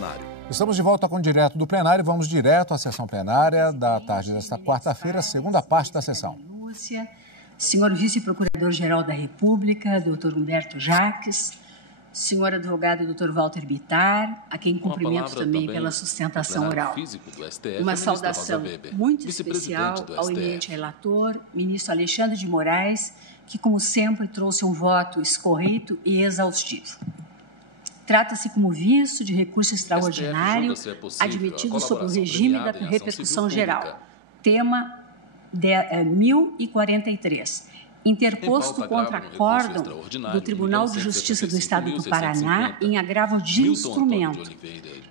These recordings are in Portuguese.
plenário. Estamos de volta com o Direto do Plenário. Vamos direto à sessão plenária da tarde desta quarta-feira, segunda parte da sessão. Senhor Vice-Procurador-Geral da República, doutor Humberto Jacques, senhor advogado doutor Walter Bittar, a quem cumprimento também pela sustentação oral. Uma saudação muito especial ao eminente relator, ministro Alexandre de Moraes, que, como sempre, trouxe um voto escorreito e exaustivo. Trata-se, como visto, de recurso extraordinário admitido sob o regime da repercussão geral. Tema 1043. Interposto contra acórdão do Tribunal de Justiça do Estado do Paraná em agravo de instrumento.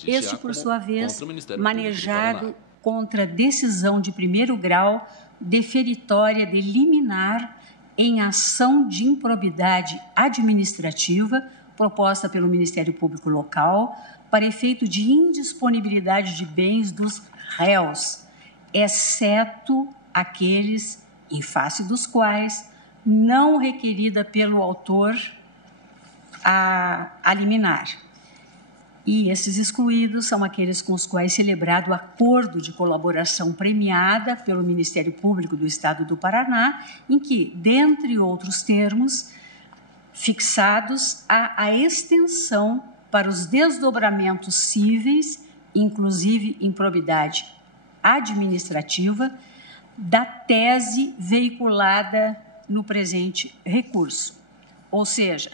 Este, por sua vez, manejado contra decisão de primeiro grau deferitória de liminar em ação de improbidade administrativa proposta pelo Ministério Público Local para efeito de indisponibilidade de bens dos réus, exceto aqueles em face dos quais não requerida pelo autor a liminar. E esses excluídos são aqueles com os quais celebrado acordo de colaboração premiada pelo Ministério Público do Estado do Paraná, em que, dentre outros termos, fixados a extensão para os desdobramentos cíveis, inclusive improbidade administrativa, da tese veiculada no presente recurso. Ou seja,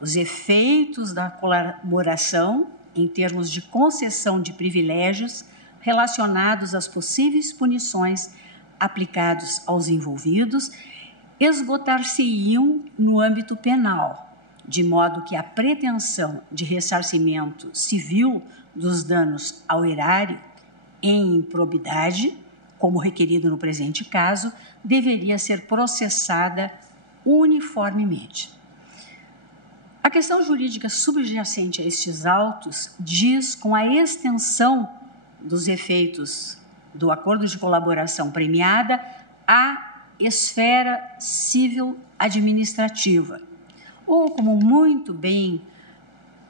os efeitos da colaboração em termos de concessão de privilégios relacionados às possíveis punições aplicados aos envolvidos esgotar-se-iam no âmbito penal, de modo que a pretensão de ressarcimento civil dos danos ao erário em improbidade, como requerido no presente caso, deveria ser processada uniformemente. A questão jurídica subjacente a estes autos diz com a extensão dos efeitos do acordo de colaboração premiada à esfera civil administrativa, ou, como muito bem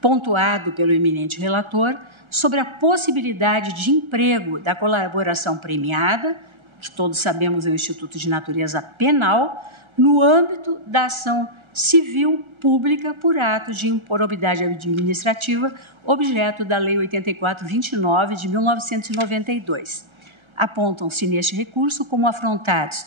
pontuado pelo eminente relator, sobre a possibilidade de emprego da colaboração premiada, que todos sabemos é um instituto de natureza penal, no âmbito da ação civil pública por ato de improbidade administrativa, objeto da Lei 8429 de 1992. Apontam-se neste recurso como afrontados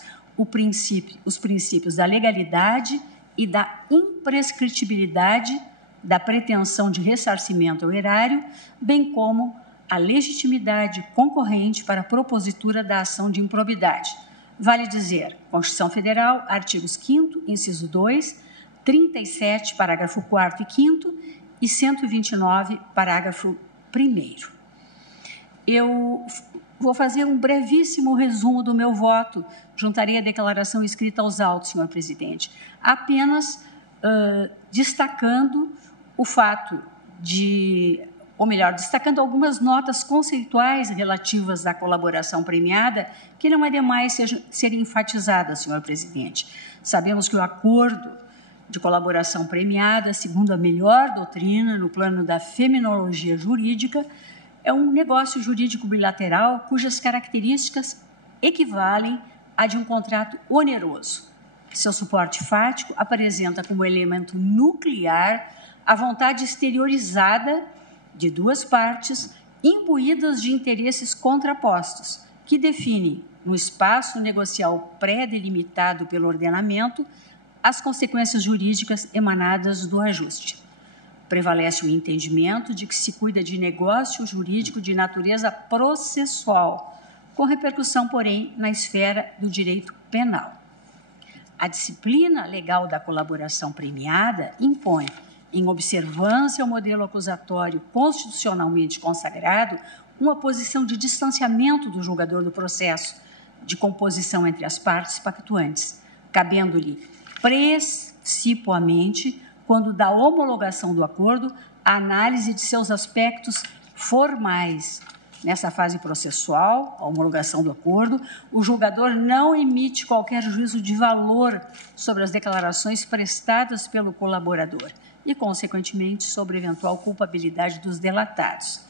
os princípios da legalidade e da imprescritibilidade da pretensão de ressarcimento ao erário, bem como a legitimidade concorrente para a propositura da ação de improbidade. Vale dizer, Constituição Federal, artigos 5º, inciso 2, 37, parágrafo 4º e 5º e 129, parágrafo 1º. Eu vou fazer um brevíssimo resumo do meu voto. Juntarei a declaração escrita aos autos, senhor presidente. Apenas destacando o fato destacando algumas notas conceituais relativas à colaboração premiada, que não é demais serem enfatizadas, senhor presidente. Sabemos que o acordo de colaboração premiada, segundo a melhor doutrina no plano da feminologia jurídica, é um negócio jurídico bilateral cujas características equivalem à de um contrato oneroso. Seu suporte fático apresenta como elemento nuclear a vontade exteriorizada de duas partes imbuídas de interesses contrapostos, que definem, no espaço negocial pré-delimitado pelo ordenamento, as consequências jurídicas emanadas do ajuste. Prevalece o entendimento de que se cuida de negócio jurídico de natureza processual, com repercussão, porém, na esfera do direito penal. A disciplina legal da colaboração premiada impõe, em observância ao modelo acusatório constitucionalmente consagrado, uma posição de distanciamento do julgador do processo, de composição entre as partes pactuantes, cabendo-lhe precipuamente, quando da homologação do acordo, a análise de seus aspectos formais. Nessa fase processual, a homologação do acordo, o julgador não emite qualquer juízo de valor sobre as declarações prestadas pelo colaborador e, consequentemente, sobre a eventual culpabilidade dos delatados.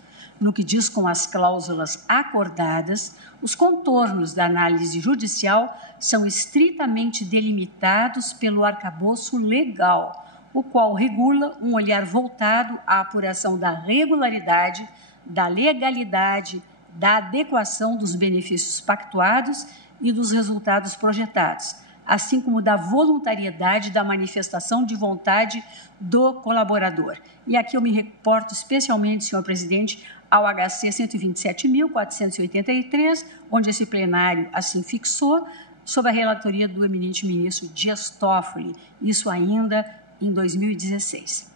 no que diz com as cláusulas acordadas, os contornos da análise judicial são estritamente delimitados pelo arcabouço legal, o qual regula um olhar voltado à apuração da regularidade, da legalidade, da adequação dos benefícios pactuados e dos resultados projetados, assim como da voluntariedade da manifestação de vontade do colaborador. E aqui eu me reporto especialmente, senhor presidente, ao HC 127.483, onde esse plenário assim fixou, sob a relatoria do eminente ministro Dias Toffoli, isso ainda em 2016.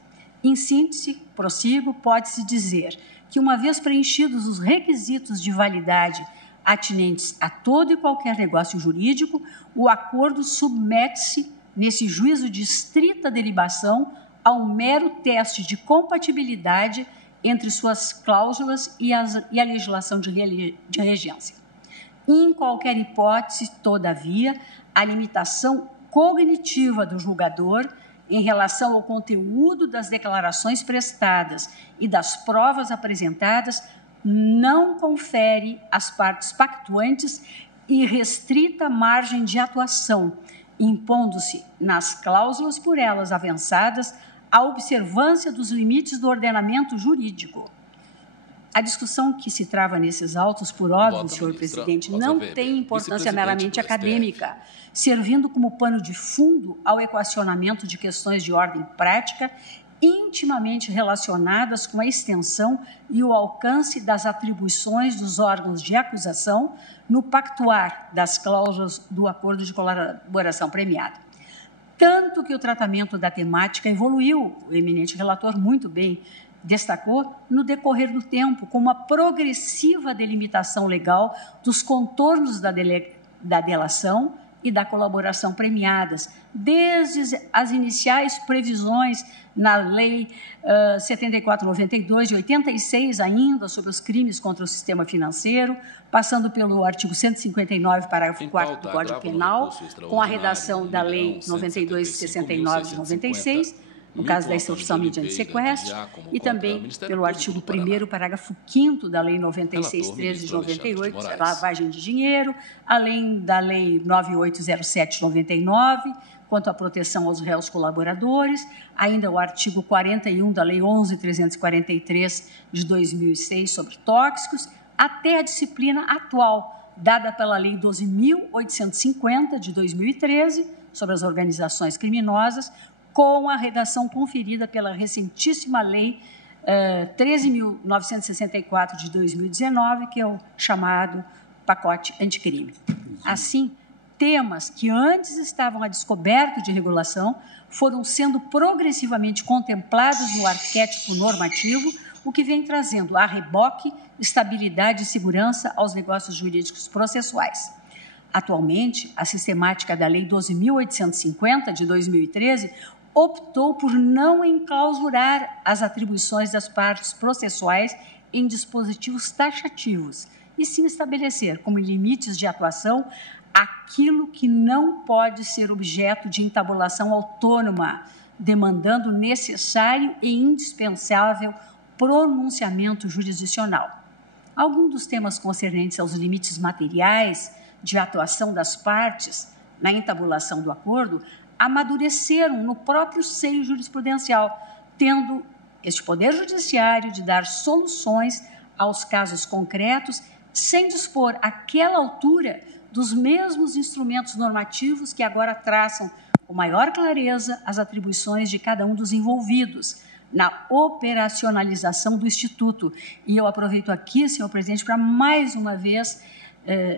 Em síntese, prossigo, pode-se dizer que, uma vez preenchidos os requisitos de validade atinentes a todo e qualquer negócio jurídico, o acordo submete-se, nesse juízo de estrita delibação, a um mero teste de compatibilidade entre suas cláusulas e a legislação de regência. Em qualquer hipótese, todavia, a limitação cognitiva do julgador em relação ao conteúdo das declarações prestadas e das provas apresentadas não confere às partes pactuantes irrestrita margem de atuação, impondo-se nas cláusulas por elas avançadas a observância dos limites do ordenamento jurídico. A discussão que se trava nesses autos, por óbvio, senhor presidente, não tem importância meramente acadêmica, servindo como pano de fundo ao equacionamento de questões de ordem prática intimamente relacionadas com a extensão e o alcance das atribuições dos órgãos de acusação no pactuar das cláusulas do acordo de colaboração premiada. Tanto que o tratamento da temática evoluiu, o eminente relator muito bem destacou, no decorrer do tempo, com uma progressiva delimitação legal dos contornos da delação e da colaboração premiadas, desde as iniciais previsões na Lei 7492, de 86 ainda, sobre os crimes contra o sistema financeiro, passando pelo artigo 159, parágrafo 4º do Código Penal, com a redação da Lei 9269 de 96, no caso da extorsão mediante sequestro, e também pelo artigo 1º, parágrafo 5º da Lei 9613 de 98, lavagem de dinheiro, além da Lei 9807 de 99, quanto à proteção aos réus colaboradores, ainda o artigo 41 da Lei 11.343 de 2006 sobre tóxicos, até a disciplina atual, dada pela Lei 12.850 de 2013, sobre as organizações criminosas, com a redação conferida pela recentíssima Lei 13.964 de 2019, que é o chamado pacote anticrime. Assim, temas que antes estavam a descoberto de regulação foram sendo progressivamente contemplados no arquétipo normativo, o que vem trazendo a reboque estabilidade e segurança aos negócios jurídicos processuais. Atualmente, a sistemática da Lei 12.850 de 2013 optou por não enclausurar as atribuições das partes processuais em dispositivos taxativos, e sim estabelecer como limites de atuação aquilo que não pode ser objeto de entabulação autônoma, demandando necessário e indispensável pronunciamento jurisdicional. Alguns dos temas concernentes aos limites materiais de atuação das partes na entabulação do acordo amadureceram no próprio seio jurisprudencial, tendo este Poder Judiciário de dar soluções aos casos concretos sem dispor, àquela altura, dos mesmos instrumentos normativos que agora traçam com maior clareza as atribuições de cada um dos envolvidos na operacionalização do Instituto. E eu aproveito aqui, senhor presidente, para mais uma vez,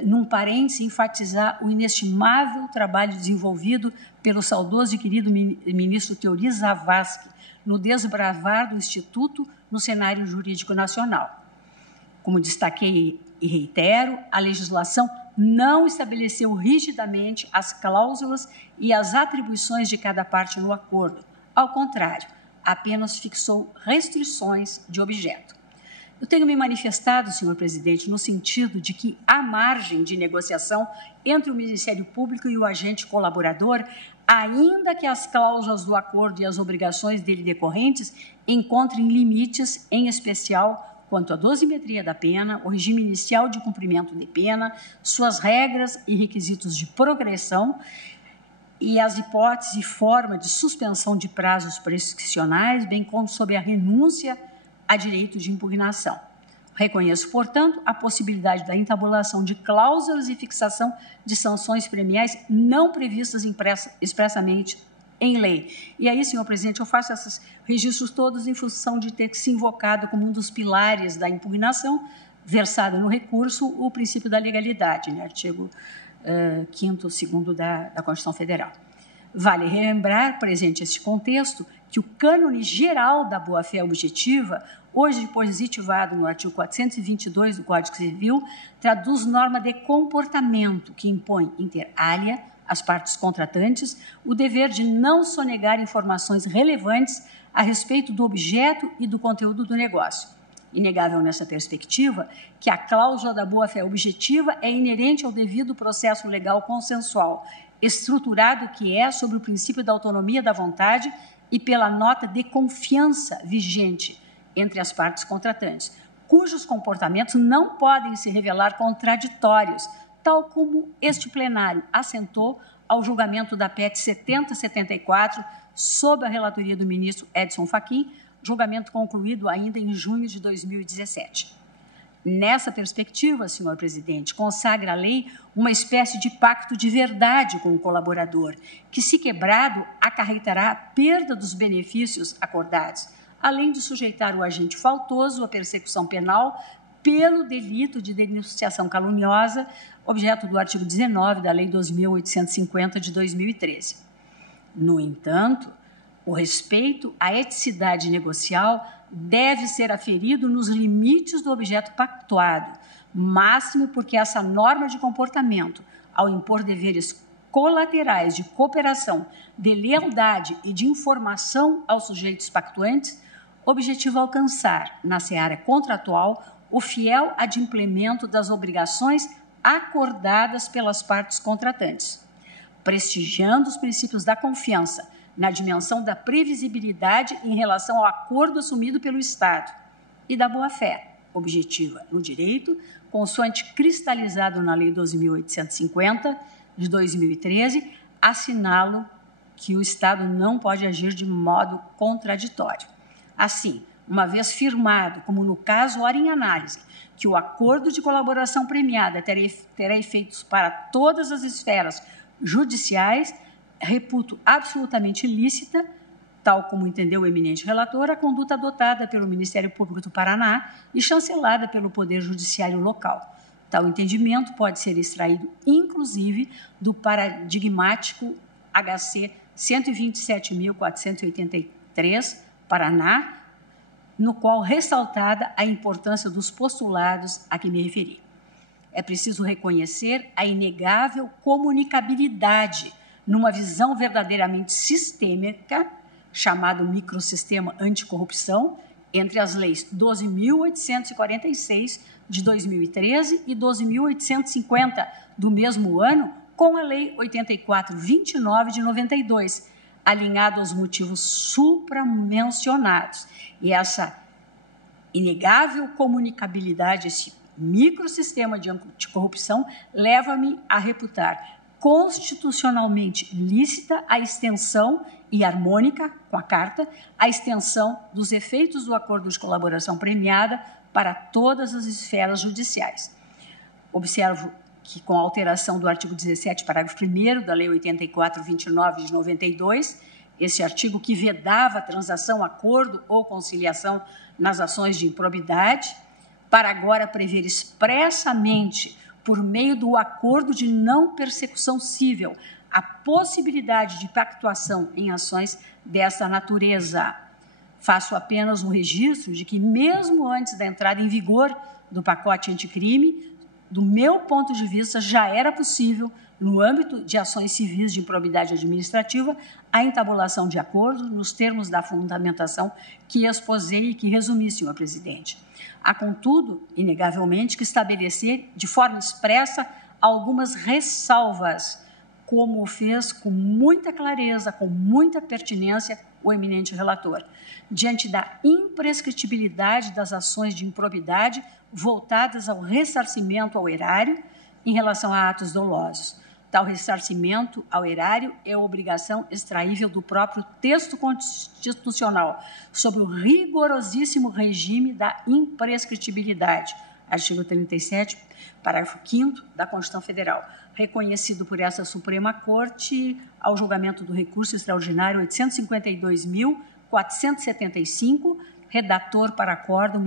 num parêntese, enfatizar o inestimável trabalho desenvolvido pelo saudoso e querido ministro Teori Zavascki no desbravar do Instituto no cenário jurídico nacional. Como destaquei e reitero, a legislação não estabeleceu rigidamente as cláusulas e as atribuições de cada parte no acordo. Ao contrário, apenas fixou restrições de objeto. Eu tenho me manifestado, senhor presidente, no sentido de que há margem de negociação entre o Ministério Público e o agente colaborador, ainda que as cláusulas do acordo e as obrigações dele decorrentes encontrem limites, em especial quanto à dosimetria da pena, o regime inicial de cumprimento de pena, suas regras e requisitos de progressão e as hipóteses e forma de suspensão de prazos prescricionais, bem como sobre a renúncia a direito de impugnação. Reconheço, portanto, a possibilidade da entabulação de cláusulas e fixação de sanções premiais não previstas expressamente em lei. E aí, senhor presidente, eu faço esses registros todos em função de ter se invocado como um dos pilares da impugnação, versado no recurso, o princípio da legalidade, né? Artigo 5º, 2º da Constituição Federal. Vale relembrar, presente este contexto, que o cânone geral da boa-fé objetiva, hoje positivado no artigo 422 do Código Civil, traduz norma de comportamento que impõe inter alia às partes contratantes o dever de não sonegar informações relevantes a respeito do objeto e do conteúdo do negócio. Inegável nessa perspectiva que a cláusula da boa-fé objetiva é inerente ao devido processo legal consensual, estruturado que é sobre o princípio da autonomia da vontade e pela nota de confiança vigente entre as partes contratantes, cujos comportamentos não podem se revelar contraditórios, tal como este plenário assentou ao julgamento da PEC 7074, sob a relatoria do ministro Edson Fachin, julgamento concluído ainda em junho de 2017. Nessa perspectiva, senhor presidente, consagra a lei uma espécie de pacto de verdade com o colaborador, que, se quebrado, acarretará a perda dos benefícios acordados, além de sujeitar o agente faltoso à persecução penal pelo delito de denunciação caluniosa, objeto do artigo 19 da Lei 2.850 de 2013. No entanto, o respeito à eticidade negocial deve ser aferido nos limites do objeto pactuado, máximo porque essa norma de comportamento, ao impor deveres colaterais de cooperação, de lealdade e de informação aos sujeitos pactuantes, objetiva alcançar, na seara contratual, o fiel adimplemento das obrigações acordadas pelas partes contratantes, prestigiando os princípios da confiança, na dimensão da previsibilidade em relação ao acordo assumido pelo Estado e da boa-fé objetiva no direito, consoante cristalizado na Lei 2.850 de 2013, assinalo que o Estado não pode agir de modo contraditório. Assim, uma vez firmado, como no caso ora em análise, que o acordo de colaboração premiada terá efeitos para todas as esferas judiciais, reputo absolutamente ilícita, tal como entendeu o eminente relator, a conduta adotada pelo Ministério Público do Paraná e chancelada pelo Poder Judiciário local. Tal entendimento pode ser extraído, inclusive, do paradigmático HC 127.483, Paraná, no qual ressaltada a importância dos postulados a que me referi. É preciso reconhecer a inegável comunicabilidade numa visão verdadeiramente sistêmica, chamado microsistema anticorrupção, entre as leis 12.846 de 2013 e 12.850 do mesmo ano, com a Lei 8429 de 92, alinhado aos motivos supramencionados. E essa inegável comunicabilidade, esse microsistema de anticorrupção, leva-me a reputar constitucionalmente lícita a extensão e harmônica com a Carta, a extensão dos efeitos do acordo de colaboração premiada para todas as esferas judiciais. Observo que, com a alteração do artigo 17, parágrafo 1º da Lei 8429 de 92, esse artigo que vedava transação, acordo ou conciliação nas ações de improbidade, para agora prever expressamente, por meio do acordo de não persecução cível, a possibilidade de pactuação em ações dessa natureza. Faço apenas um registro de que, mesmo antes da entrada em vigor do pacote anticrime, do meu ponto de vista, já era possível, no âmbito de ações civis de improbidade administrativa, a entabulação de acordo nos termos da fundamentação que exposei e que resumi, senhor presidente. Há, contudo, inegavelmente, que estabelecer de forma expressa algumas ressalvas, como o fez com muita clareza, com muita pertinência, o eminente relator, diante da imprescritibilidade das ações de improbidade voltadas ao ressarcimento ao erário em relação a atos dolosos. Tal ressarcimento ao erário é obrigação extraível do próprio texto constitucional, sob o rigorosíssimo regime da imprescritibilidade, artigo 37, parágrafo 5º da Constituição Federal, reconhecido por essa Suprema Corte ao julgamento do recurso extraordinário 852.475, redator para acórdão,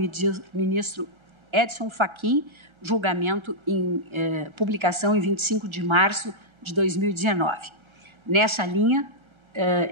ministro Edson Fachin, julgamento em publicação em 25 de março de 2019. Nessa linha,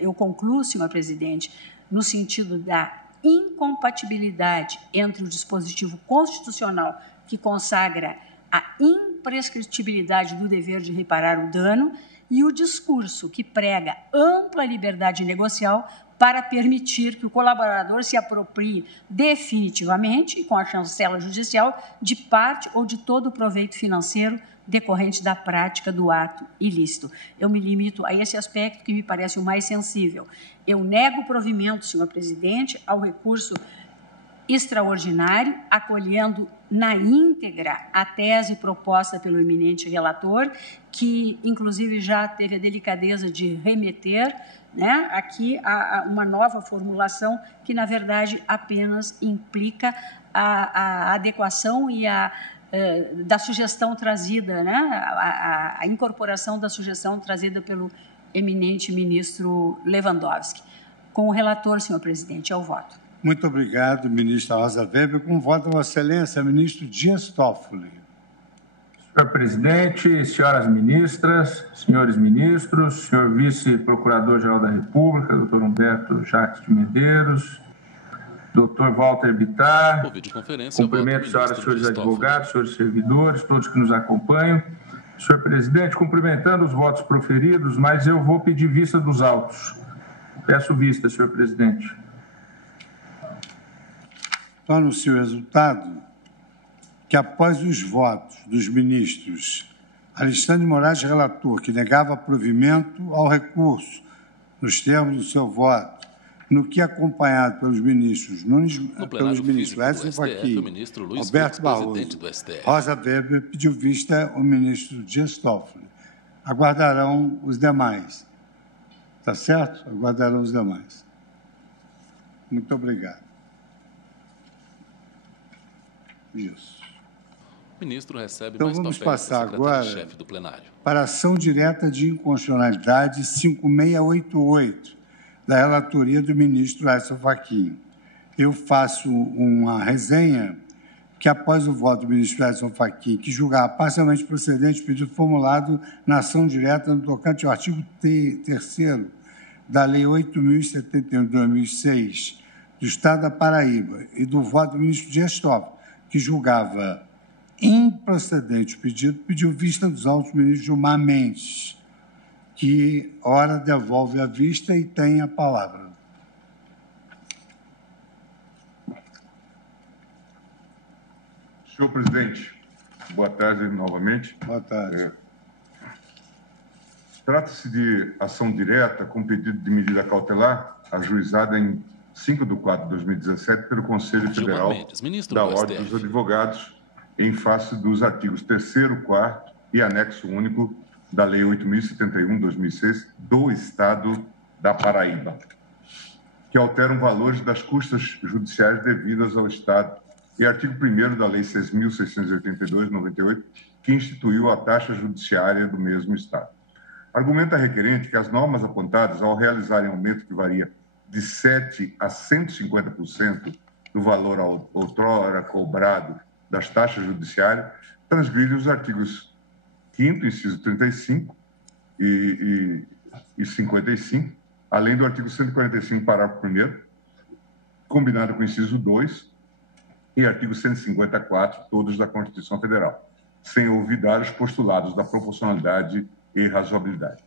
eu concluo, senhor presidente, no sentido da incompatibilidade entre o dispositivo constitucional que consagra a imprescritibilidade do dever de reparar o dano e o discurso que prega ampla liberdade negocial para permitir que o colaborador se aproprie definitivamente e com a chancela judicial de parte ou de todo o proveito financeiro decorrente da prática do ato ilícito. Eu me limito a esse aspecto que me parece o mais sensível. Eu nego o provimento, senhor presidente, ao recurso extraordinário, acolhendo na íntegra a tese proposta pelo eminente relator, que inclusive já teve a delicadeza de remeter, né, aqui a uma nova formulação que, na verdade, apenas implica a adequação e da sugestão trazida, né, a incorporação da sugestão trazida pelo eminente ministro Lewandowski. Com o relator, senhor presidente, ao voto. Muito obrigado, ministra Rosa Weber. Com voto, Vossa Excelência, ministro Dias Toffoli. Senhor presidente, senhoras ministras, senhores ministros, senhor vice-procurador-geral da República, doutor Humberto Jacques de Medeiros, doutor Walter Bittar, cumprimento senhoras e senhores advogados, senhores servidores, todos que nos acompanham. Senhor presidente, cumprimentando os votos proferidos, mas eu vou pedir vista dos autos. Peço vista, senhor presidente. Anuncio o resultado que, após os votos dos ministros Alexandre Moraes, relator, que negava provimento ao recurso nos termos do seu voto, no que acompanhado pelos ministros Edson Fachin, Alberto Barroso, Rosa Weber, pediu vista o ministro Dias Toffoli. Aguardarão os demais. Tá certo? Aguardarão os demais. Muito obrigado. Isso. O ministro recebe então, mais vamos passar agora do plenário. Para a ação direta de inconstitucionalidade 5688, da relatoria do ministro Edson Fachin. Eu faço uma resenha que, após o voto do ministro Edson Fachin, que julgar parcialmente procedente o pedido formulado na ação direta no tocante ao artigo 3º da Lei 8.071 de 2006, do Estado da Paraíba, e do voto do ministro Dias Toffoli, que julgava improcedente o pedido, pediu vista dos autos do ministro Gilmar Mendes, que, ora, devolve a vista e tem a palavra. Senhor presidente, boa tarde novamente. Boa tarde. Trata-se de ação direta com pedido de medida cautelar ajuizada em 5/4 de 2017 pelo Conselho Federal da Ordem dos Advogados em face dos artigos 3º, 4º e anexo único da Lei 8.071 de 2006 do Estado da Paraíba, que alteram valores das custas judiciais devidas ao Estado, e artigo 1º da Lei 6.682 de 98, que instituiu a taxa judiciária do mesmo Estado. Argumenta a requerente que as normas apontadas, ao realizarem aumento que varia de 7% a 150% do valor outrora cobrado das taxas judiciárias, transgridem os artigos 5º, inciso 35 e 55, além do artigo 145, parágrafo 1º, combinado com o inciso 2 e artigo 154, todos da Constituição Federal, sem olvidar os postulados da proporcionalidade e razoabilidade.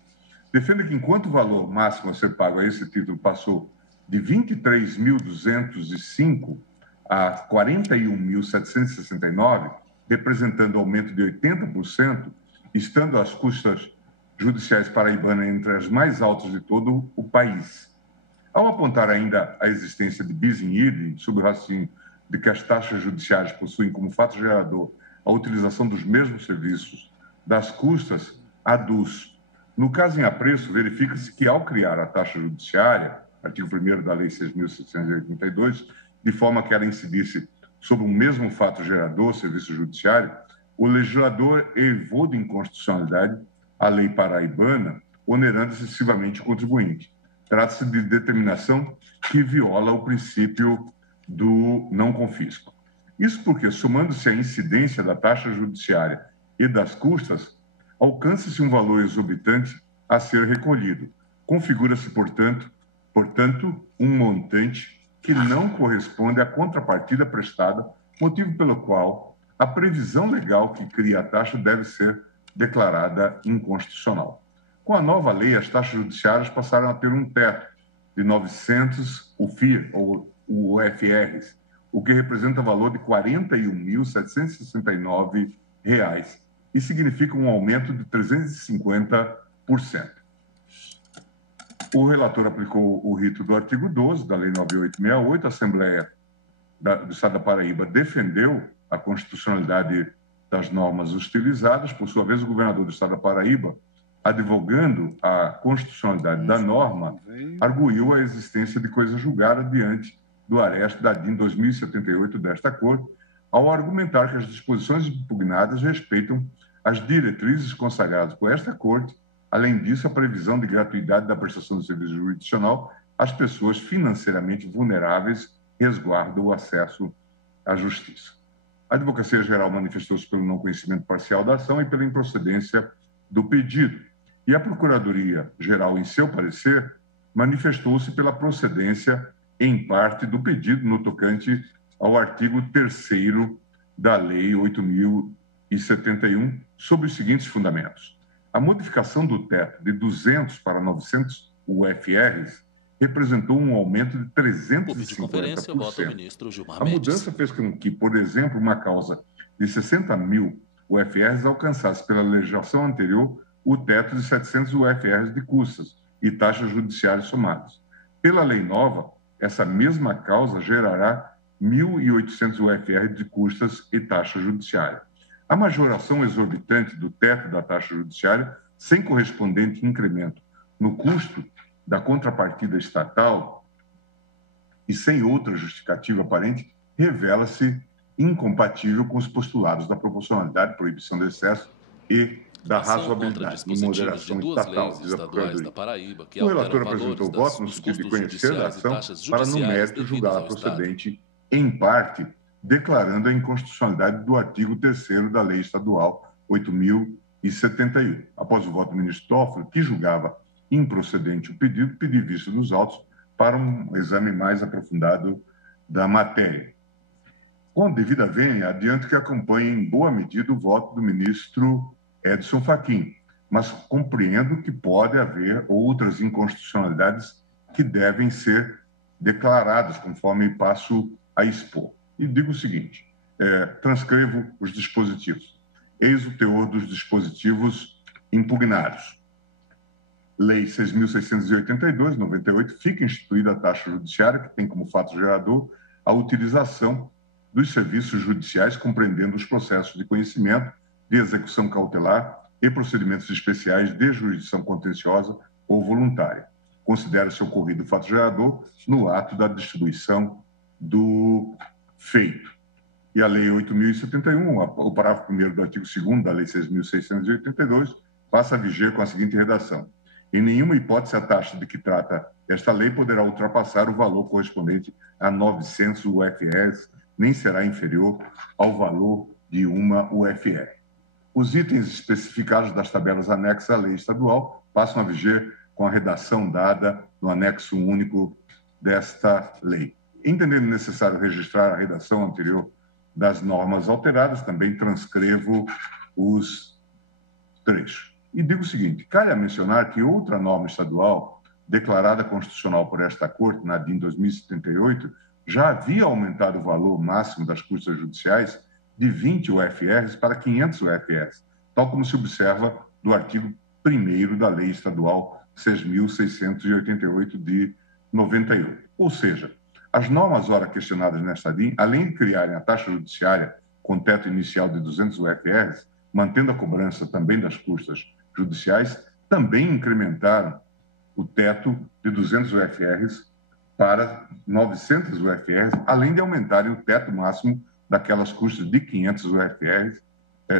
Defendo que, enquanto o valor máximo a ser pago a esse título passou de R$ 23.205 a R$ 41.769, representando aumento de 80%, estando as custas judiciais paraibanas entre as mais altas de todo o país. Ao apontar ainda a existência de bis in idem, sob o raciocínio de que as taxas judiciárias possuem como fato gerador a utilização dos mesmos serviços das custas, aduz. No caso em apreço, verifica-se que, ao criar a taxa judiciária, artigo 1º da Lei 6.782, de forma que ela incidisse sobre o mesmo fato gerador, serviço judiciário, o legislador elevou de inconstitucionalidade a lei paraibana, onerando excessivamente o contribuinte. Trata-se de determinação que viola o princípio do não confisco. Isso porque, somando-se a incidência da taxa judiciária e das custas, alcança-se um valor exorbitante a ser recolhido. Configura-se, portanto, um montante que não corresponde à contrapartida prestada, motivo pelo qual a previsão legal que cria a taxa deve ser declarada inconstitucional. Com a nova lei, as taxas judiciárias passaram a ter um teto de 900 UFIR, ou UFRs, o que representa valor de R$ 41.769 e significa um aumento de 350%. O relator aplicou o rito do artigo 12 da Lei 9868, a Assembleia do Estado da Paraíba defendeu a constitucionalidade das normas utilizadas, por sua vez o governador do Estado da Paraíba, advogando a constitucionalidade da norma, arguiu a existência de coisa julgada diante do areste da DIN 2078 desta Corte, ao argumentar que as disposições impugnadas respeitam as diretrizes consagradas por esta Corte, além disso, a previsão de gratuidade da prestação de serviço jurisdicional às pessoas financeiramente vulneráveis resguarda o acesso à justiça. A Advocacia Geral manifestou-se pelo não conhecimento parcial da ação e pela improcedência do pedido. E a Procuradoria-Geral, em seu parecer, manifestou-se pela procedência, em parte, do pedido no tocante ao artigo 3º da Lei 8.071, sob os seguintes fundamentos. A modificação do teto de 200 para 900 UFRs representou um aumento de 350%. A mudança fez com que, por exemplo, uma causa de 60 mil UFRs alcançasse pela legislação anterior o teto de 700 UFRs de custas e taxas judiciárias somadas. Pela lei nova, essa mesma causa gerará 1.800 UFR de custas e taxa judiciária. A majoração exorbitante do teto da taxa judiciária, sem correspondente incremento no custo da contrapartida estatal e sem outra justificativa aparente, revela-se incompatível com os postulados da proporcionalidade, proibição de excesso e da razoabilidade e moderação estatal, diz a Procuradoria. O relator apresentou o voto no sentido de conhecer a ação para, no mérito, julgá-la procedente, em parte, declarando a inconstitucionalidade do artigo 3º da Lei Estadual 8.071. Após o voto do ministro Toffoli, que julgava improcedente o pedido, pedi vista dos autos para um exame mais aprofundado da matéria. Com devida vênia, adianto que acompanhe em boa medida o voto do ministro Edson Fachin, mas compreendo que pode haver outras inconstitucionalidades que devem ser declaradas, conforme passo a expor. E digo o seguinte, transcrevo os dispositivos. Eis o teor dos dispositivos impugnados. Lei 6.682, 98, fica instituída a taxa judiciária, que tem como fato gerador a utilização dos serviços judiciais, compreendendo os processos de conhecimento, de execução cautelar e procedimentos especiais de jurisdição contenciosa ou voluntária. Considera-se ocorrido o fato gerador no ato da distribuição do feito. E a Lei 8.071, o parágrafo 1º do artigo 2º da Lei 6.682, passa a viger com a seguinte redação. Em nenhuma hipótese, a taxa de que trata esta lei poderá ultrapassar o valor correspondente a 900 UFRs, nem será inferior ao valor de uma UFR. Os itens especificados das tabelas anexas à lei estadual passam a viger com a redação dada no anexo único desta lei. Entendendo necessário registrar a redação anterior das normas alteradas, também transcrevo os trechos. E digo o seguinte, cabe mencionar que outra norma estadual, declarada constitucional por esta Corte, na DIN 2078, já havia aumentado o valor máximo das custas judiciais de 20 UFRs para 500 UFRs, tal como se observa do artigo 1º da Lei Estadual 6.688 de 98. Ou seja, as normas ora questionadas nesta DIN, além de criarem a taxa judiciária com teto inicial de 200 UFRs, mantendo a cobrança também das custas judiciais, também incrementaram o teto de 200 UFRs para 900 UFRs, além de aumentarem o teto máximo daquelas custas de 500 UFRs,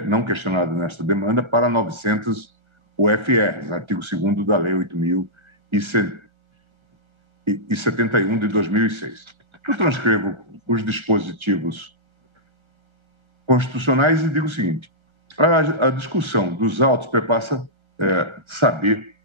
não questionadas nesta demanda, para 900 UFRs, artigo 2º da Lei 8.071 de 2006. Eu transcrevo os dispositivos constitucionais e digo o seguinte: a discussão dos autos perpassa saber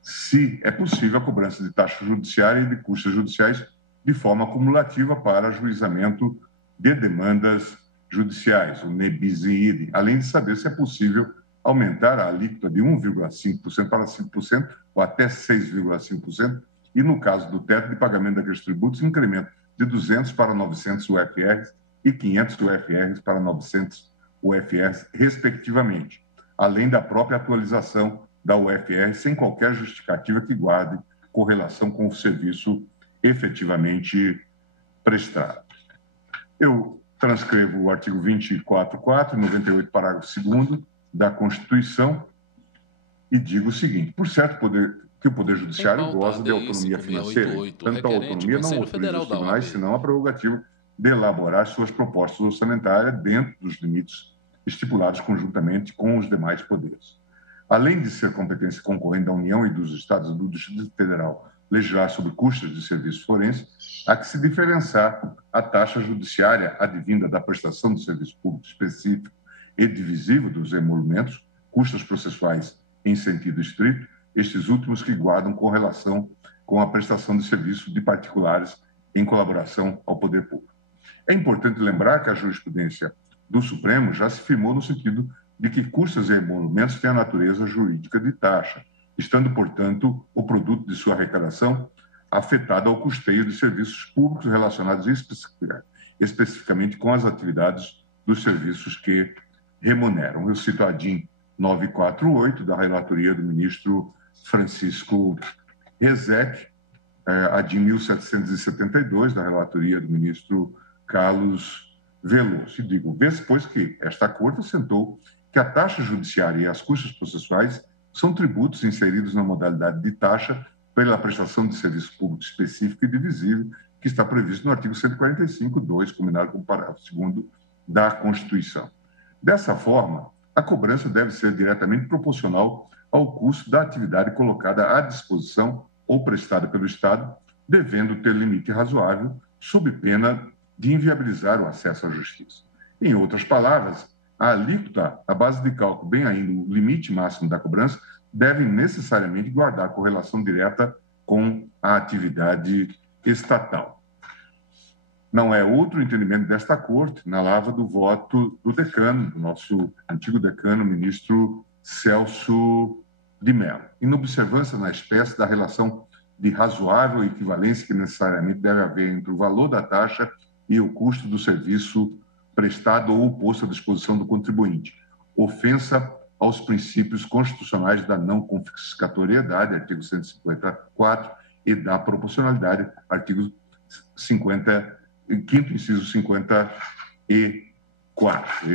se é possível a cobrança de taxa judiciária e de custas judiciais de forma acumulativa para ajuizamento de demandas judiciais, o ne bis in idem, além de saber se é possível aumentar a alíquota de 1,5% para 5% ou até 6,5%, e no caso do teto de pagamento daqueles tributos, incremento de 200 para 900 UFRs e 500 UFRs para 900 UFRs, respectivamente, além da própria atualização da UFR sem qualquer justificativa que guarde correlação com o serviço efetivamente prestado. Eu transcrevo o artigo 24.4 e 98, parágrafo 2º da Constituição e digo o seguinte: por certo que o Poder Judiciário goza de autonomia financeira, tanto a autonomia não autoriza os tribunais, senão a prerrogativa de elaborar suas propostas orçamentárias dentro dos limites estipulados conjuntamente com os demais poderes. Além de ser competência concorrente da União e dos Estados e do Distrito Federal legislar sobre custas de serviços forenses, há que se diferenciar a taxa judiciária advinda da prestação de serviço público específico e divisível dos emolumentos, custas processuais em sentido estrito, estes últimos que guardam correlação com a prestação de serviços de particulares em colaboração ao poder público. É importante lembrar que a jurisprudência do Supremo já se firmou no sentido de que custas e emolumentos têm a natureza jurídica de taxa, estando, portanto, o produto de sua arrecadação afetado ao custeio de serviços públicos relacionados especificamente com as atividades dos serviços que remuneram. Eu cito a DIN 948, da relatoria do ministro Francisco Rezec, a DIN 1772, da relatoria do ministro Carlos Veloso. E digo, vê-se, pois, que esta Corte assentou que a taxa judiciária e as custas processuais são tributos inseridos na modalidade de taxa pela prestação de serviço público específico e divisível, que está previsto no artigo 145.2, combinado com o parágrafo 2º da Constituição. Dessa forma, a cobrança deve ser diretamente proporcional ao custo da atividade colocada à disposição ou prestada pelo Estado, devendo ter limite razoável, sob pena de inviabilizar o acesso à justiça. Em outras palavras, a alíquota, a base de cálculo, bem ainda o limite máximo da cobrança, devem necessariamente guardar correlação direta com a atividade estatal. Não é outro entendimento desta Corte, na lavra do voto do decano, do nosso antigo decano, ministro Celso de Mello, em observância na espécie da relação de razoável equivalência que necessariamente deve haver entre o valor da taxa e o custo do serviço prestado ou posto à disposição do contribuinte, ofensa aos princípios constitucionais da não confiscatoriedade, artigo 154, e da proporcionalidade, artigo 50, quinto inciso 54.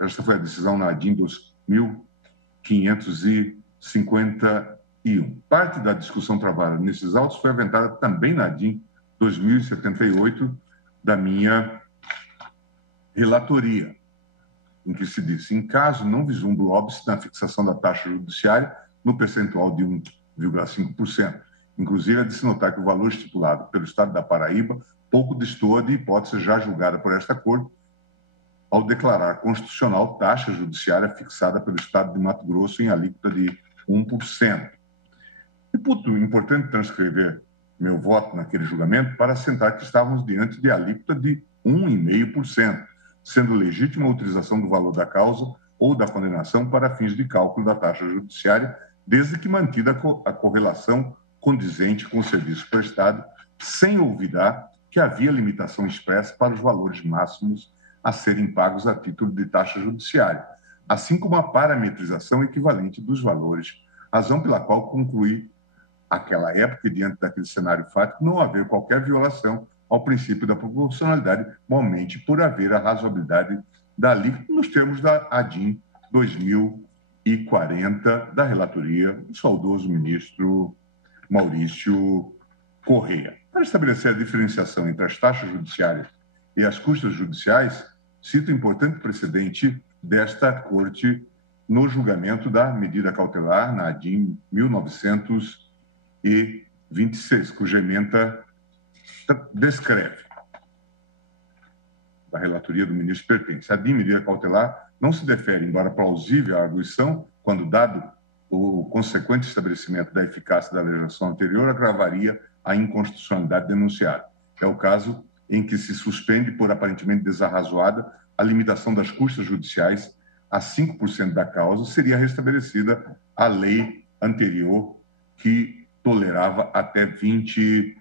Esta foi a decisão na DIN 2551. Parte da discussão travada nesses autos foi aventada também na DIN 2078, da minha relatoria, em que se disse: em caso não vislumbre o óbice na fixação da taxa judiciária no percentual de 1,5%. Inclusive, é de se notar que o valor estipulado pelo Estado da Paraíba pouco destoa de hipótese já julgada por esta Corte, ao declarar constitucional taxa judiciária fixada pelo Estado de Mato Grosso em alíquota de 1%. E, importante transcrever meu voto naquele julgamento para assentar que estávamos diante de alíquota de 1,5%, sendo legítima a utilização do valor da causa ou da condenação para fins de cálculo da taxa judiciária, desde que mantida a correlação condizente com o serviço prestado, sem olvidar que havia limitação expressa para os valores máximos a serem pagos a título de taxa judiciária, assim como a parametrização equivalente dos valores, razão pela qual concluí àquela época e diante daquele cenário fático, não haver qualquer violação ao princípio da proporcionalidade, igualmente por haver a razoabilidade da alíquota nos termos da ADIM 2040, da relatoria do saudoso ministro Maurício Correia. Para estabelecer a diferenciação entre as taxas judiciárias e as custas judiciais, cito o importante precedente desta Corte no julgamento da medida cautelar na ADIM 1926, cuja ementa descreve, da relatoria do ministro pertence. A ADIM, medida cautelar, não se defere, embora plausível a arguição, quando dado o consequente estabelecimento da eficácia da legislação anterior, agravaria a inconstitucionalidade denunciada. É o caso em que se suspende, por aparentemente desarrazoada, a limitação das custas judiciais a 5% da causa, seria restabelecida a lei anterior que tolerava até 20%.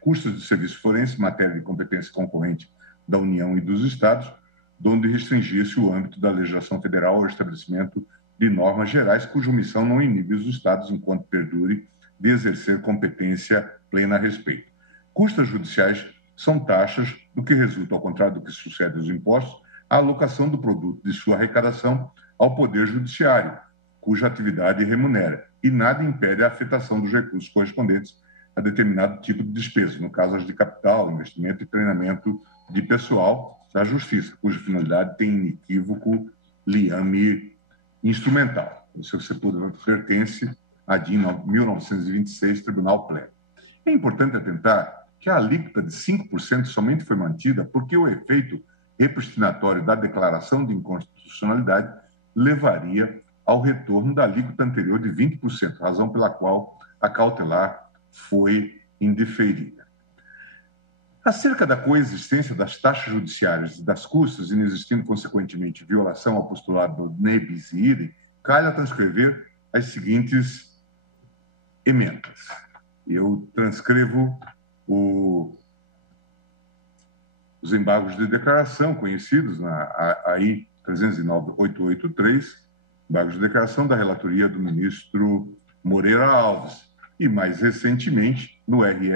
Custas de serviço forense, matéria de competência concorrente da União e dos Estados, donde restringisse o âmbito da legislação federal ao estabelecimento de normas gerais, cuja omissão não inibe os Estados, enquanto perdure, de exercer competência plena a respeito. Custas judiciais são taxas do que resulta, ao contrário do que sucede aos impostos, a alocação do produto de sua arrecadação ao Poder Judiciário, cuja atividade remunera, e nada impede a afetação dos recursos correspondentes a determinado tipo de despesa, no caso as de capital, investimento e treinamento de pessoal da Justiça, cuja finalidade tem inequívoco liame instrumental. O seu setor pertence à DIN 1926, Tribunal Pleno. É importante atentar que a alíquota de 5% somente foi mantida porque o efeito repristinatório da declaração de inconstitucionalidade levaria ao retorno da alíquota anterior de 20%, razão pela qual a cautelar foi indeferida. Acerca da coexistência das taxas judiciárias e das custas, inexistindo, consequentemente, violação ao postulado do ne bis idem, cabe a transcrever as seguintes emendas. Eu transcrevo os embargos de declaração conhecidos na AI 309.883, embargos de declaração da relatoria do ministro Moreira Alves, e mais recentemente no RE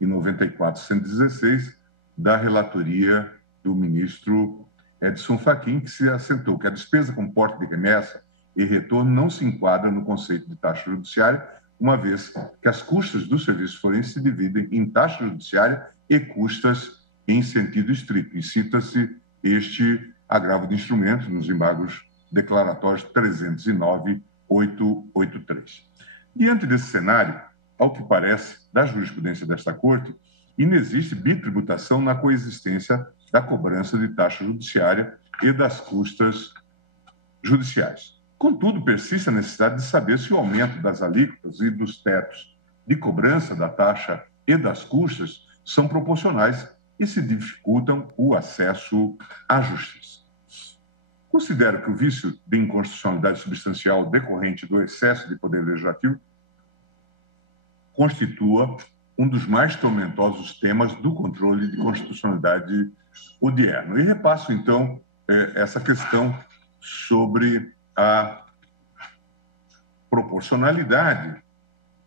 594.116, da relatoria do ministro Edson Fachin, que se assentou que a despesa com porte de remessa e retorno não se enquadra no conceito de taxa judiciária, uma vez que as custas do serviço forense se dividem em taxa judiciária e custas em sentido estrito. E cita-se este agravo de instrumentos nos embargos declaratórios 309.883. Diante desse cenário, ao que parece, da jurisprudência desta Corte, inexiste bitributação na coexistência da cobrança de taxa judiciária e das custas judiciais. Contudo, persiste a necessidade de saber se o aumento das alíquotas e dos tetos de cobrança da taxa e das custas são proporcionais e se dificultam o acesso à justiça. Considero que o vício de inconstitucionalidade substancial decorrente do excesso de poder legislativo constitua um dos mais tormentosos temas do controle de constitucionalidade odierno. E repasso, então, essa questão sobre a proporcionalidade,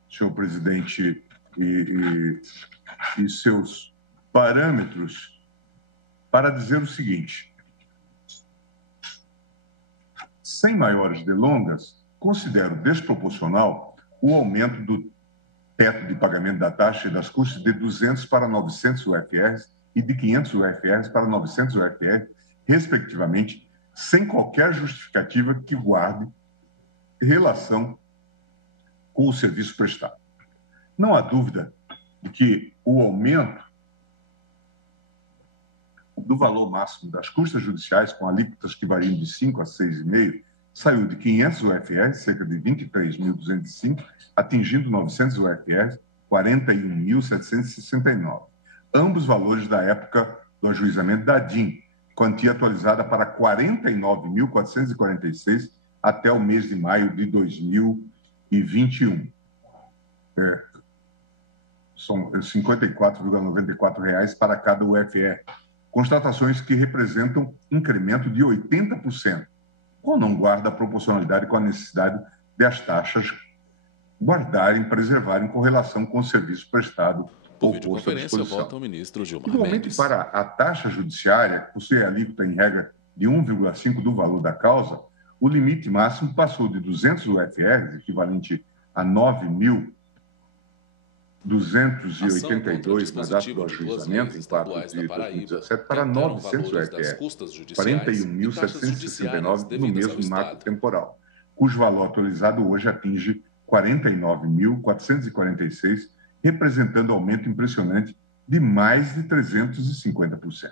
senhor presidente, e seus parâmetros, para dizer o seguinte: sem maiores delongas, considero desproporcional o aumento do teto de pagamento da taxa e das custas de 200 para 900 UFRs e de 500 UFRs para 900 UFRs, respectivamente, sem qualquer justificativa que guarde relação com o serviço prestado. Não há dúvida de que o aumento do valor máximo das custas judiciais, com alíquotas que variam de 5 a 6,5, saiu de 500 UFRs, cerca de 23.205, atingindo 900 UFRs, 41.769. Ambos valores da época do ajuizamento da DIN, quantia atualizada para 49.446 até o mês de maio de 2021. São R$ 54,94 para cada UFR. Constatações que representam incremento de 80%, ou não guarda a proporcionalidade com a necessidade das taxas guardarem, preservarem com relação com o serviço prestado Por ou posto à videoconferência, disposição. vota o ministro Gilmar Igualmente, Mendes. para a taxa judiciária, que possui a alíquota em regra de 1,5% do valor da causa, o limite máximo passou de 200 UFRs, equivalente a 9.282 na data do ajuizamento, em 4 de 2017, para 900 UFRs, 41.769 no mesmo marco temporal, cujo valor atualizado hoje atinge 49.446, representando aumento impressionante de mais de 350%.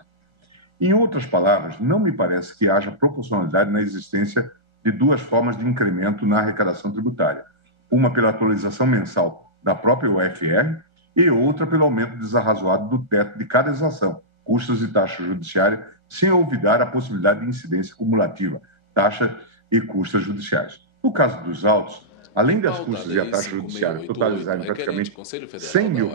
Em outras palavras, não me parece que haja proporcionalidade na existência de duas formas de incremento na arrecadação tributária, uma pela atualização mensal da própria UFR e outra pelo aumento desarrazoado do teto de cada exação, custos e taxa judiciária, sem olvidar a possibilidade de incidência cumulativa, taxa e custas judiciais. No caso dos autos, além das custas e a taxa judiciária totalizarem praticamente R$100 mil,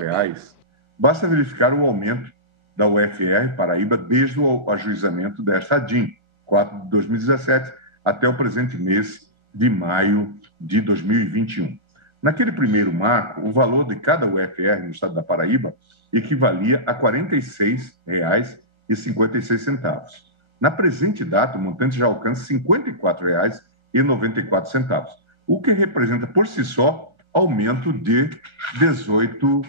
basta verificar o aumento da UFR Paraíba desde o ajuizamento desta ADIM, 4 de 2017, até o presente mês de maio de 2021. Naquele primeiro marco, o valor de cada UFR no estado da Paraíba equivalia a R$ 46,56. Na presente data, o montante já alcança R$ 54,94, o que representa por si só aumento de 18%.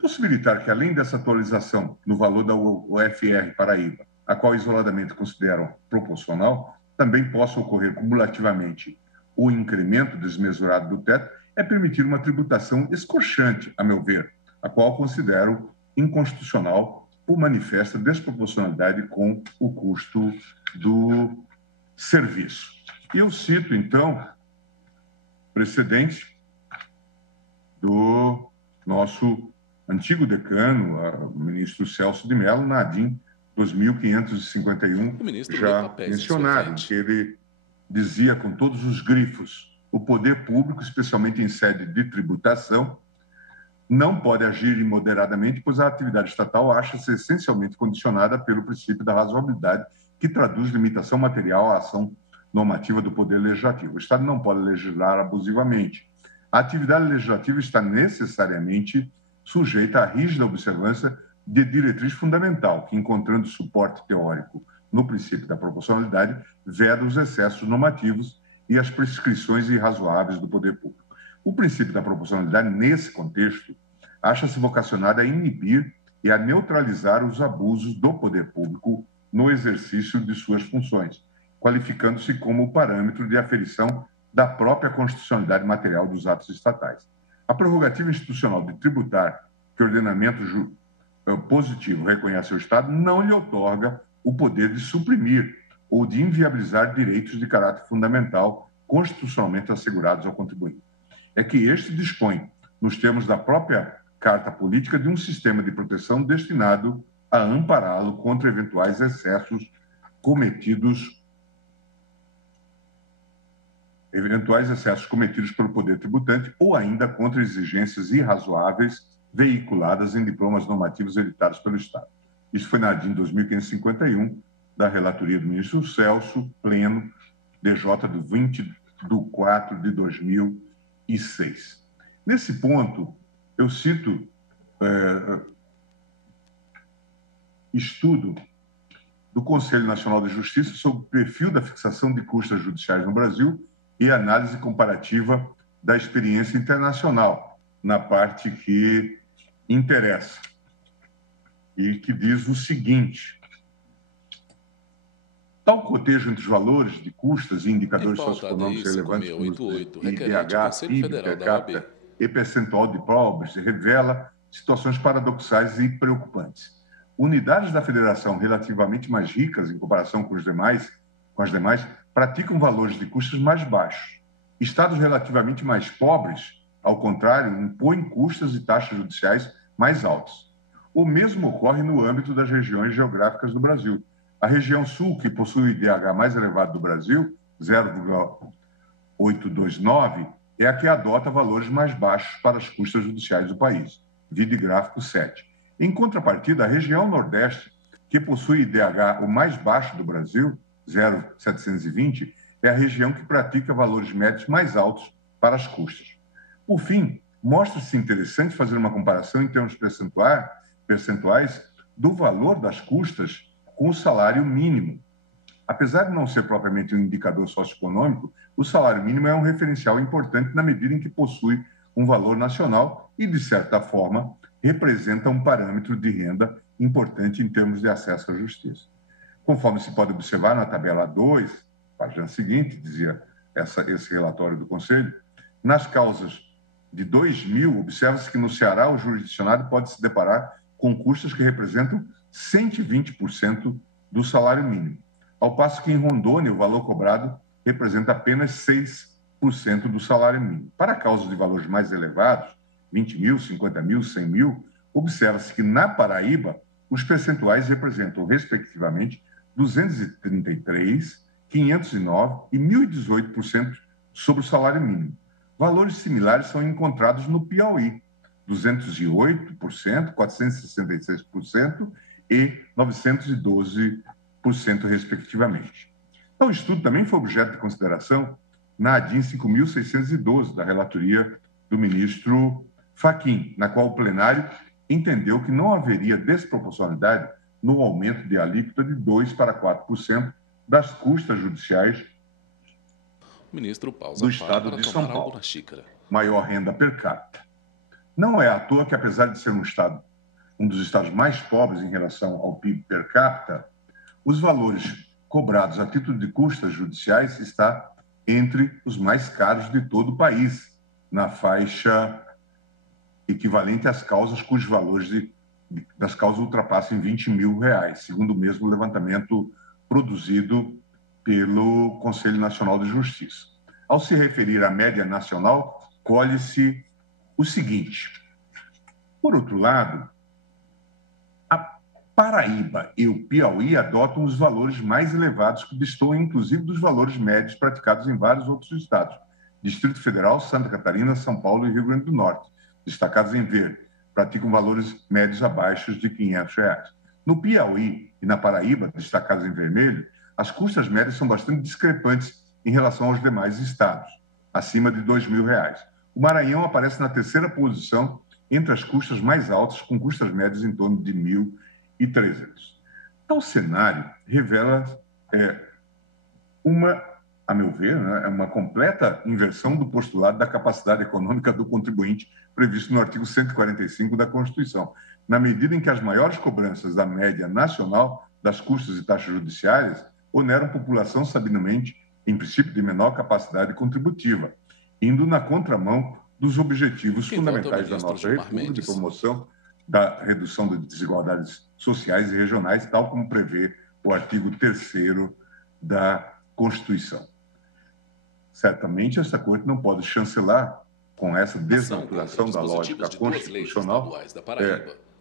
Possibilitar que, além dessa atualização no valor da UFR Paraíba, a qual isoladamente consideram proporcional, também possa ocorrer cumulativamente o incremento desmesurado do teto, é permitir uma tributação escorchante, a meu ver, a qual considero inconstitucional por manifesta desproporcionalidade com o custo do serviço. Eu cito, então, precedente do nosso antigo decano, o ministro Celso de Mello, na ADIM 2551, já mencionado, que ele dizia com todos os grifos: o poder público, especialmente em sede de tributação, não pode agir imoderadamente, pois a atividade estatal acha-se essencialmente condicionada pelo princípio da razoabilidade, que traduz limitação material à ação normativa do poder legislativo. O Estado não pode legislar abusivamente. A atividade legislativa está necessariamente sujeita à rígida observância de diretriz fundamental, que, encontrando suporte teórico no princípio da proporcionalidade, veda os excessos normativos e as prescrições irrazoáveis do poder público. O princípio da proporcionalidade, nesse contexto, acha-se vocacionado a inibir e a neutralizar os abusos do poder público no exercício de suas funções, qualificando-se como o parâmetro de aferição da própria constitucionalidade material dos atos estatais. A prerrogativa institucional de tributar, que o ordenamento positivo reconhece ao Estado, não lhe outorga o poder de suprimir ou de inviabilizar direitos de caráter fundamental constitucionalmente assegurados ao contribuinte. É que este dispõe, nos termos da própria Carta Política, de um sistema de proteção destinado a ampará-lo contra eventuais excessos cometidos pelo poder tributante ou ainda contra exigências irrazoáveis veiculadas em diplomas normativos editados pelo Estado. Isso foi na ADIM 2551, da relatoria do ministro Celso, pleno, DJ do 20/4/2006. Nesse ponto, eu cito estudo do Conselho Nacional de Justiça sobre o perfil da fixação de custas judiciais no Brasil e análise comparativa da experiência internacional, na parte que interessa, e que diz o seguinte: tal cotejo entre os valores de custas e indicadores socioeconômicos relevantes como IDH, PIB, per capita e percentual de pobres revela situações paradoxais e preocupantes. Unidades da federação relativamente mais ricas em comparação com as demais praticam valores de custas mais baixos. Estados relativamente mais pobres, ao contrário, impõem custas e taxas judiciais mais altas. O mesmo ocorre no âmbito das regiões geográficas do Brasil. A região sul, que possui o IDH mais elevado do Brasil, 0,829, é a que adota valores mais baixos para as custas judiciais do país. Vide gráfico 7. Em contrapartida, a região nordeste, que possui IDH o mais baixo do Brasil, 0,720, é a região que pratica valores médios mais altos para as custas. Por fim, mostra-se interessante fazer uma comparação em termos percentuais do valor das custas com o salário mínimo. Apesar de não ser propriamente um indicador socioeconômico, o salário mínimo é um referencial importante na medida em que possui um valor nacional e, de certa forma, representa um parâmetro de renda importante em termos de acesso à justiça. Conforme se pode observar na tabela 2, página seguinte, dizia esse relatório do Conselho, nas causas de 2000, observa-se que no Ceará o jurisdicionado pode se deparar com custas que representam 120% do salário mínimo, ao passo que em Rondônia o valor cobrado representa apenas 6% do salário mínimo. Para causas de valores mais elevados, 20 mil, 50 mil, 100 mil, observa-se que na Paraíba os percentuais representam, respectivamente, 233%, 509% e 1.018% sobre o salário mínimo. Valores similares são encontrados no Piauí, 208%, 466% e 912%, respectivamente. O estudo também foi objeto de consideração na ADIM 5.612, da relatoria do ministro Fachin, na qual o plenário entendeu que não haveria desproporcionalidade no aumento de alíquota de 2% para 4% das custas judiciais Ministro pausa do Estado de São Paulo, maior renda per capita. Não é à toa que, apesar de ser um dos estados mais pobres em relação ao PIB per capita, os valores cobrados a título de custas judiciais está entre os mais caros de todo o país, na faixa equivalente às causas cujos valores das causas ultrapassem R$20 mil, segundo o mesmo levantamento produzido pelo Conselho Nacional de Justiça. Ao se referir à média nacional, colhe-se o seguinte. Por outro lado, a Paraíba e o Piauí adotam os valores mais elevados que destoam, inclusive, dos valores médios praticados em vários outros estados. Distrito Federal, Santa Catarina, São Paulo e Rio Grande do Norte, destacados em verde, praticam valores médios abaixo de R$500. No Piauí e na Paraíba, destacados em vermelho, as custas médias são bastante discrepantes em relação aos demais estados, acima de R$2 mil. O Maranhão aparece na terceira posição entre as custas mais altas, com custas médias em torno de R$1.300. Tal cenário revela a meu ver, uma completa inversão do postulado da capacidade econômica do contribuinte previsto no artigo 145 da Constituição, na medida em que as maiores cobranças da média nacional das custas e taxas judiciárias oneram a população sabidamente, em princípio, de menor capacidade contributiva, indo na contramão dos objetivos fundamentais da nossa República de promoção da redução das desigualdades sociais e regionais, tal como prevê o artigo 3º da Constituição. Certamente, essa Corte não pode chancelar com essa desnaturação da lógica constitucional,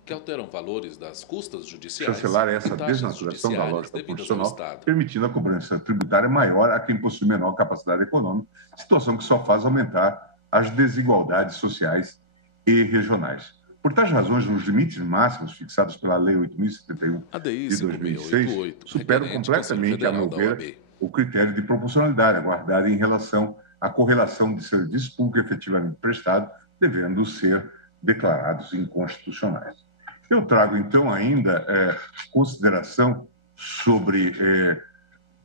que alteram valores das custas judiciais, chancelar essa desnaturação da lógica constitucional, permitindo a cobrança tributária maior a quem possui menor capacidade econômica, situação que só faz aumentar as desigualdades sociais e regionais. Por tais razões, nos limites máximos fixados pela Lei 8.071 de 2006, superam completamente, a meu ver, o critério de proporcionalidade aguardado em relação à correlação de serviço público efetivamente prestado, devendo ser declarados inconstitucionais. Eu trago, então, ainda consideração sobre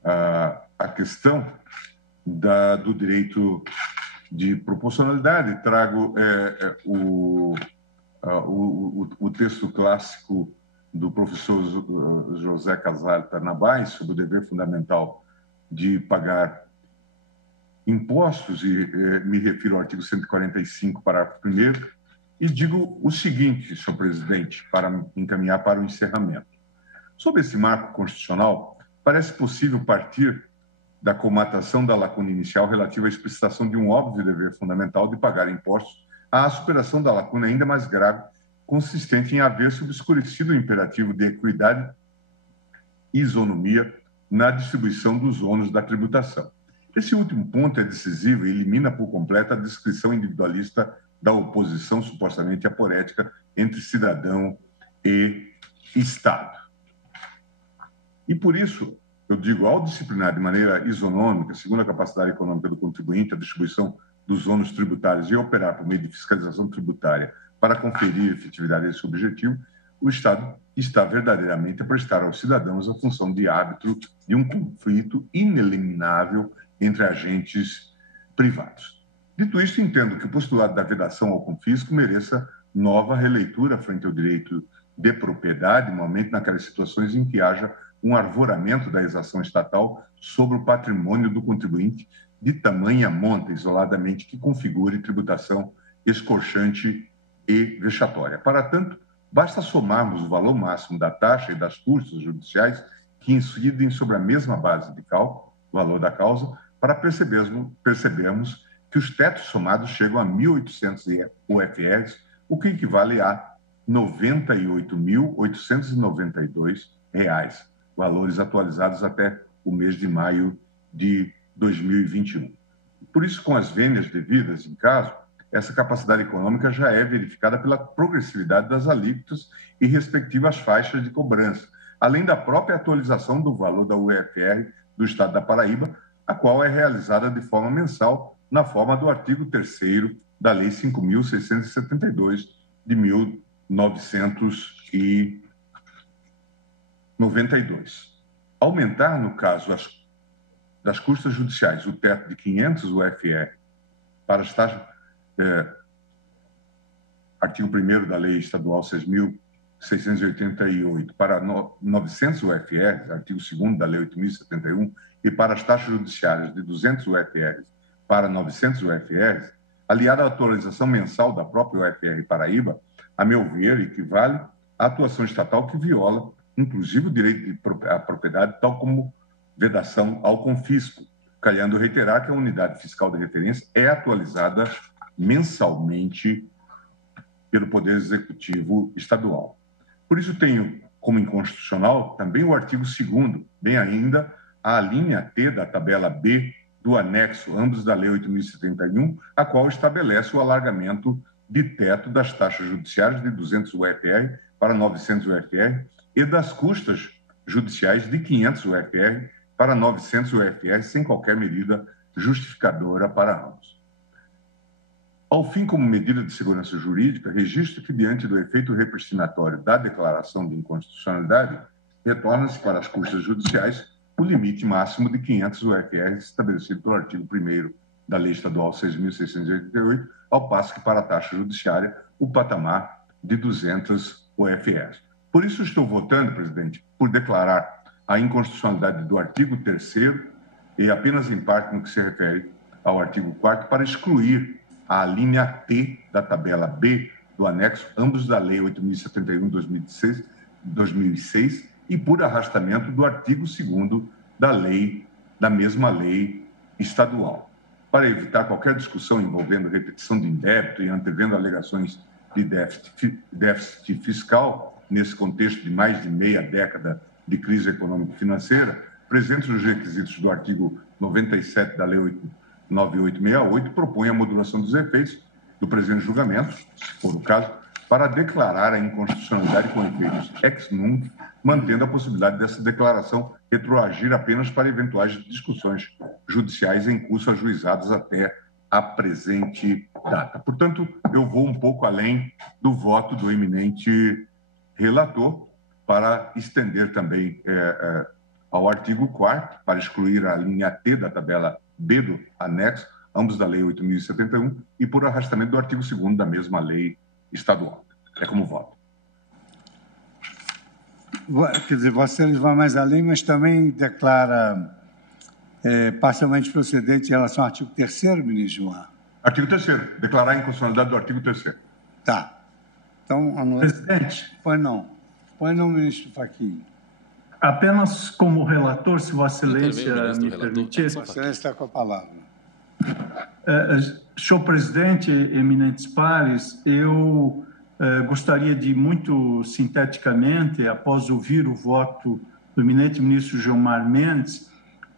a questão do direito de proporcionalidade. Trago o texto clássico do professor José Casale Tarnabás sobre o dever fundamental de pagar impostos, e me refiro ao artigo 145, parágrafo 1º, e digo o seguinte, senhor presidente, para encaminhar para o encerramento. Sob esse marco constitucional, parece possível partir da comatação da lacuna inicial relativa à explicitação de um óbvio dever fundamental de pagar impostos à superação da lacuna ainda mais grave, consistente em haver-se obscurecido o imperativo de equidade e isonomia na distribuição dos ônus da tributação. Esse último ponto é decisivo e elimina por completo a descrição individualista da oposição supostamente aporética entre cidadão e Estado. E por isso, eu digo, ao disciplinar de maneira isonômica, segundo a capacidade econômica do contribuinte, a distribuição dos ônus tributários e operar por meio de fiscalização tributária para conferir efetividade a esse objetivo, o Estado está verdadeiramente a prestar aos cidadãos a função de árbitro de um conflito ineliminável entre agentes privados. Dito isto, entendo que o postulado da vedação ao confisco mereça nova releitura frente ao direito de propriedade, normalmente naquelas situações em que haja um arvoramento da exação estatal sobre o patrimônio do contribuinte de tamanha monta, isoladamente, que configure tributação escorchante e vexatória. Para tanto, basta somarmos o valor máximo da taxa e das custas judiciais que incidem sobre a mesma base de cálculo, o valor da causa, para percebermos que os tetos somados chegam a 1.800 UFRs, o que equivale a R$ 98.892, valores atualizados até o mês de maio de 2021. Por isso, com as vênias devidas em caso, essa capacidade econômica já é verificada pela progressividade das alíquotas e respectivas faixas de cobrança, além da própria atualização do valor da UFR do Estado da Paraíba, a qual é realizada de forma mensal na forma do artigo 3º da Lei 5.672 de 1992. Aumentar, no caso das custas judiciais, o teto de 500 UFR para as taxas, artigo 1º da Lei Estadual 6.688, para 900 UFR, artigo 2º da Lei 8.071, e para as taxas judiciárias de 200 UFR para 900 UFR, aliada à atualização mensal da própria UFR Paraíba, a meu ver, equivale à atuação estatal que viola, inclusive, o direito à propriedade, tal como vedação ao confisco, calhando reiterar que a unidade fiscal de referência é atualizada mensalmente pelo Poder Executivo Estadual. Por isso, tenho como inconstitucional também o artigo 2º, bem ainda a linha T da tabela B do anexo, ambos da Lei 8.071, a qual estabelece o alargamento de teto das taxas judiciárias de 200 UFR para 900 UFR e das custas judiciais de 500 UFR para 900 UFR, sem qualquer medida justificadora para ambos. Ao fim, como medida de segurança jurídica, registro que, diante do efeito repristinatório da declaração de inconstitucionalidade, retorna-se para as custas judiciais o limite máximo de 500 UFR estabelecido pelo artigo 1º da Lei Estadual 6.688, ao passo que, para a taxa judiciária, o patamar de 200 UFRs. Por isso, estou votando, presidente, por declarar a inconstitucionalidade do artigo 3º e apenas em parte no que se refere ao artigo 4º para excluir a linha T da tabela B do anexo, ambos da Lei 8.071, 2006, e por arrastamento do artigo 2º da mesma lei estadual. Para evitar qualquer discussão envolvendo repetição de indébito e antevendo alegações de déficit fiscal, nesse contexto de mais de meia década de crise econômico-financeira, presentes os requisitos do artigo 97 da Lei 9868, propõe a modulação dos efeitos do presente julgamento, se for o caso, para declarar a inconstitucionalidade com efeitos ex nunc, mantendo a possibilidade dessa declaração retroagir apenas para eventuais discussões judiciais em curso ajuizadas até a presente data. Portanto, eu vou um pouco além do voto do eminente relator para estender também ao artigo 4º, para excluir a linha T da tabela B do anexo, ambos da Lei 8.071, e por arrastamento do artigo 2º da mesma lei estadual. É como voto. Quer dizer, Vossa Excelência vai mais além, mas também declara parcialmente procedente em relação ao artigo 3º, ministro Gilmar? Artigo 3º. Declarar a inconstitucionalidade do artigo 3º. Tá. Então, presidente. Pois não, ministro Fachin. Apenas como relator, se Vossa Excelência me permitir. Vossa Excelência está com a palavra. Senhor presidente, eminentes pares, eu gostaria de, muito sinteticamente, após ouvir o voto do eminente ministro Gilmar Mendes,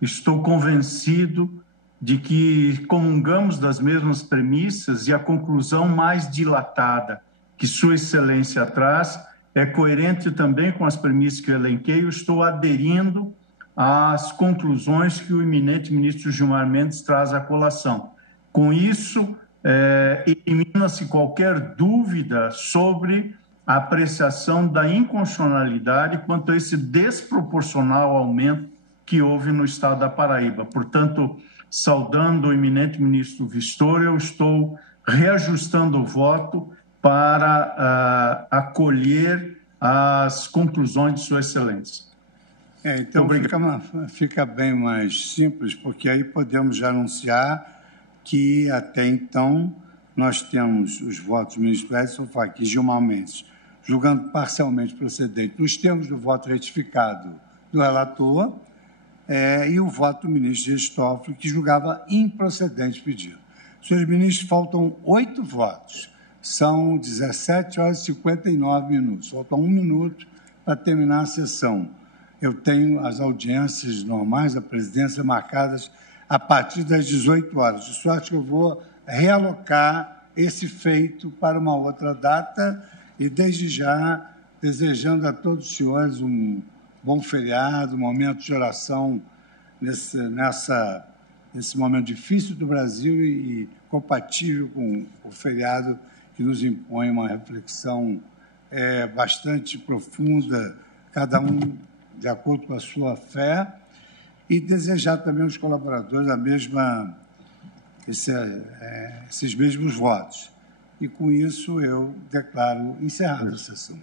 estou convencido de que comungamos das mesmas premissas e a conclusão mais dilatada que Sua Excelência traz é coerente também com as premissas que eu elenquei. Eu estou aderindo às conclusões que o eminente ministro Gilmar Mendes traz à colação. Com isso, elimina-se qualquer dúvida sobre a apreciação da inconstitucionalidade quanto a esse desproporcional aumento que houve no estado da Paraíba. Portanto, saudando o eminente ministro Vistório, eu estou reajustando o voto para acolher as conclusões de Sua Excelência. Então fica bem mais simples, porque aí podemos já anunciar que até então nós temos os votos do ministro Edson Fachin e Gilmar Mendes, julgando parcialmente procedente nos termos do voto retificado do relator, e o voto do ministro Dias Toffoli, que julgava improcedente o pedido. Senhores ministros, faltam 8 votos. São 17h59. Falta 1 minuto para terminar a sessão. Eu tenho as audiências normais da presidência marcadas a partir das 18 horas. De sorte que eu vou realocar esse feito para uma outra data e, desde já, desejando a todos os senhores um bom feriado, um momento de oração nesse momento difícil do Brasil e compatível com o feriado que nos impõe uma reflexão bastante profunda, cada um de acordo com a sua fé, e desejar também aos colaboradores esses mesmos votos. E, com isso, eu declaro encerrada a sessão.